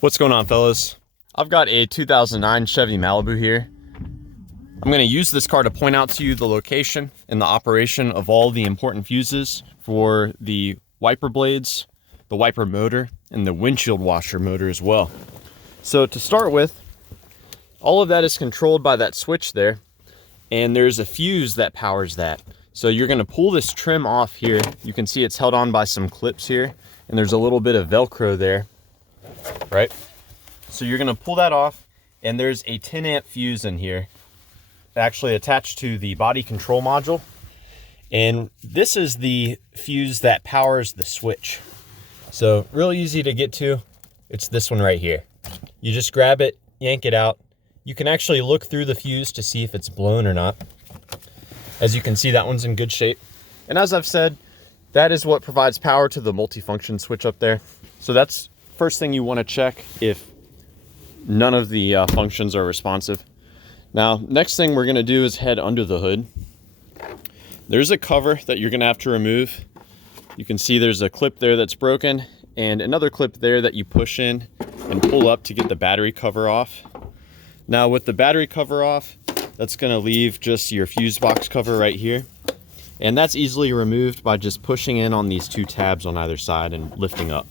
What's going on, fellas? I've got a 2009 Chevy Malibu here. I'm going to use this car to point out to you the location and the operation of all the important fuses for the wiper blades, the wiper motor, and the windshield washer motor as well. So to start with, all of that is controlled by that switch there, and there's a fuse that powers that. So you're going to pull this trim off here. You can see it's held on by some clips here, and there's a little bit of Velcro there, right? So you're going to pull that off, and there's a 10 amp fuse in here actually attached to the body control module, and this is the fuse that powers the switch. So really easy to get to. It's this one right here. You just grab it, yank it out. You can actually look through the fuse to see if it's blown or not. As you can see, that one's in good shape. And as I've said, that is what provides power to the multifunction switch up there. So that's first thing you want to check if none of the functions are responsive. Now, next thing we're going to do is head under the hood. There's a cover that you're going to have to remove. You can see there's a clip there that's broken and another clip there that you push in and pull up to get the battery cover off. Now with the battery cover off, that's going to leave just your fuse box cover right here. And that's easily removed by just pushing in on these two tabs on either side and lifting up.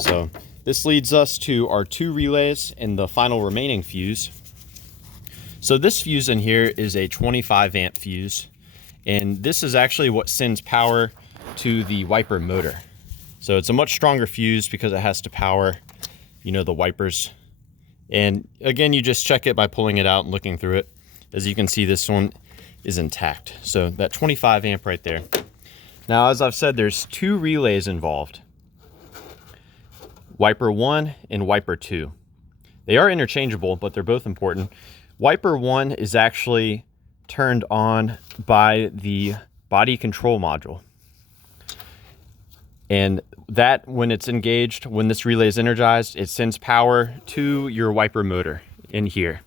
So this leads us to our two relays and the final remaining fuse. So this fuse in here is a 25 amp fuse, and this is actually what sends power to the wiper motor. So it's a much stronger fuse because it has to power, the wipers. And again, you just check it by pulling it out and looking through it. As you can see, this one is intact. So that 25 amp right there. Now, as I've said, there's two relays involved. Wiper 1 and wiper 2. They are interchangeable, but they're both important. Wiper 1 is actually turned on by the body control module. And that, when it's engaged, when this relay is energized, it sends power to your wiper motor in here.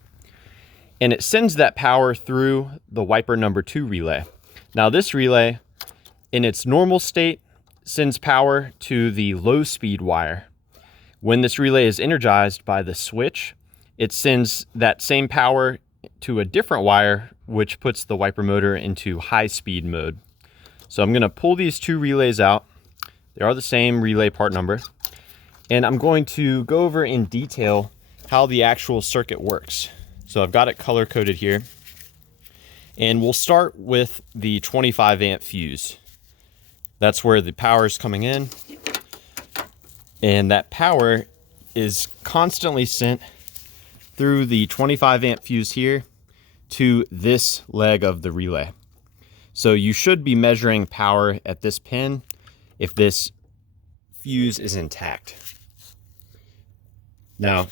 And it sends that power through the wiper number 2 relay. Now this relay, in its normal state, sends power to the low speed wire. When this relay is energized by the switch, it sends that same power to a different wire, which puts the wiper motor into high speed mode. So I'm going to pull these two relays out. They are the same relay part number. And I'm going to go over in detail how the actual circuit works. So I've got it color coded here. And we'll start with the 25 amp fuse. That's where the power is coming in. And that power is constantly sent through the 25 amp fuse here to this leg of the relay. So you should be measuring power at this pin if this fuse is intact. Now,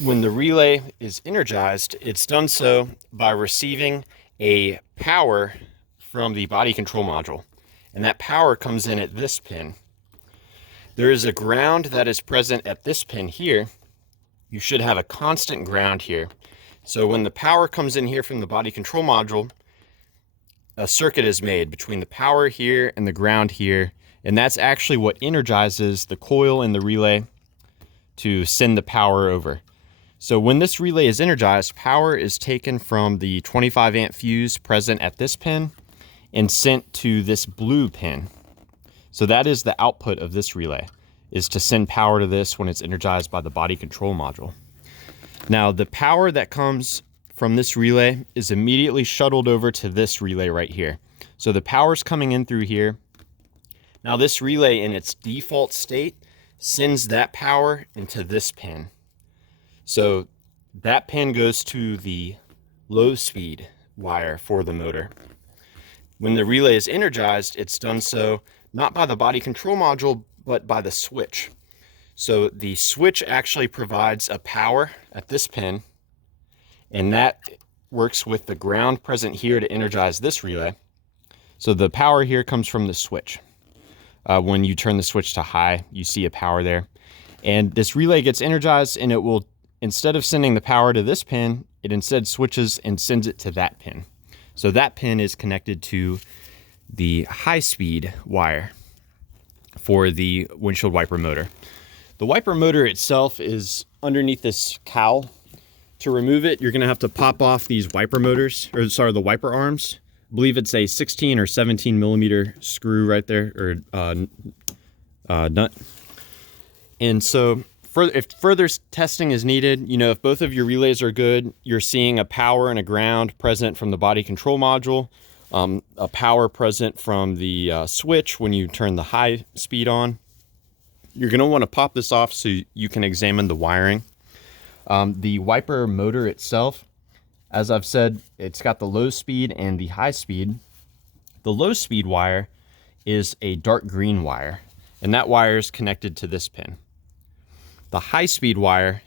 when the relay is energized, it's done so by receiving a power from the body control module. And that power comes in at this pin. There is a ground that is present at this pin here. You should have a constant ground here. So when the power comes in here from the body control module, a circuit is made between the power here and the ground here, and that's actually what energizes the coil in the relay to send the power over. So when this relay is energized, power is taken from the 25 amp fuse present at this pin and sent to this blue pin. So that is the output of this relay, is to send power to this when it's energized by the body control module. Now, the power that comes from this relay is immediately shuttled over to this relay right here. So the power's coming in through here. Now this relay in its default state sends that power into this pin. So that pin goes to the low speed wire for the motor. When the relay is energized, it's done so not by the body control module, but by the switch. So the switch actually provides a power at this pin, and that works with the ground present here to energize this relay. So the power here comes from the switch. When you turn the switch to high, you see a power there. And this relay gets energized, and it will, instead of sending the power to this pin, it instead switches and sends it to that pin. So that pin is connected to the high speed wire for the windshield wiper motor. The wiper motor itself is underneath this cowl. To remove it, you're going to have to pop off these wiper motors, or sorry, the wiper arms. I believe it's a 16 or 17 millimeter screw right there, or nut. And so if further testing is needed, you know, if both of your relays are good, you're seeing a power and a ground present from the body control module, a power present from the switch when you turn the high speed on. You're going to want to pop this off so you can examine the wiring. The wiper motor itself, as I've said, it's got the low speed and the high speed. The low speed wire is a dark green wire, and that wire is connected to this pin. The high speed wire,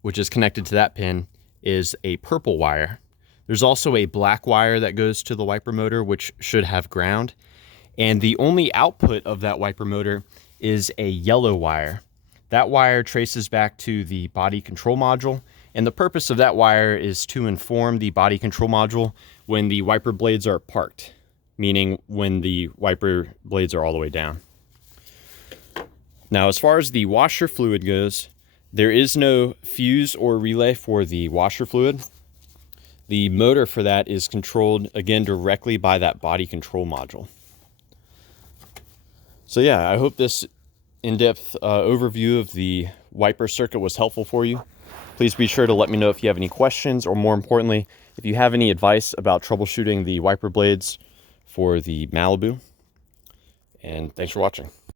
which is connected to that pin, is a purple wire. There's also a black wire that goes to the wiper motor, which should have ground. And the only output of that wiper motor is a yellow wire. That wire traces back to the body control module, and the purpose of that wire is to inform the body control module when the wiper blades are parked, meaning when the wiper blades are all the way down. Now, as far as the washer fluid goes, there is no fuse or relay for the washer fluid. The motor for that is controlled, again, directly by that body control module. So yeah, I hope this in-depth overview of the wiper circuit was helpful for you. Please be sure to let me know if you have any questions, or more importantly, if you have any advice about troubleshooting the wiper blades for the Malibu. And thanks for watching.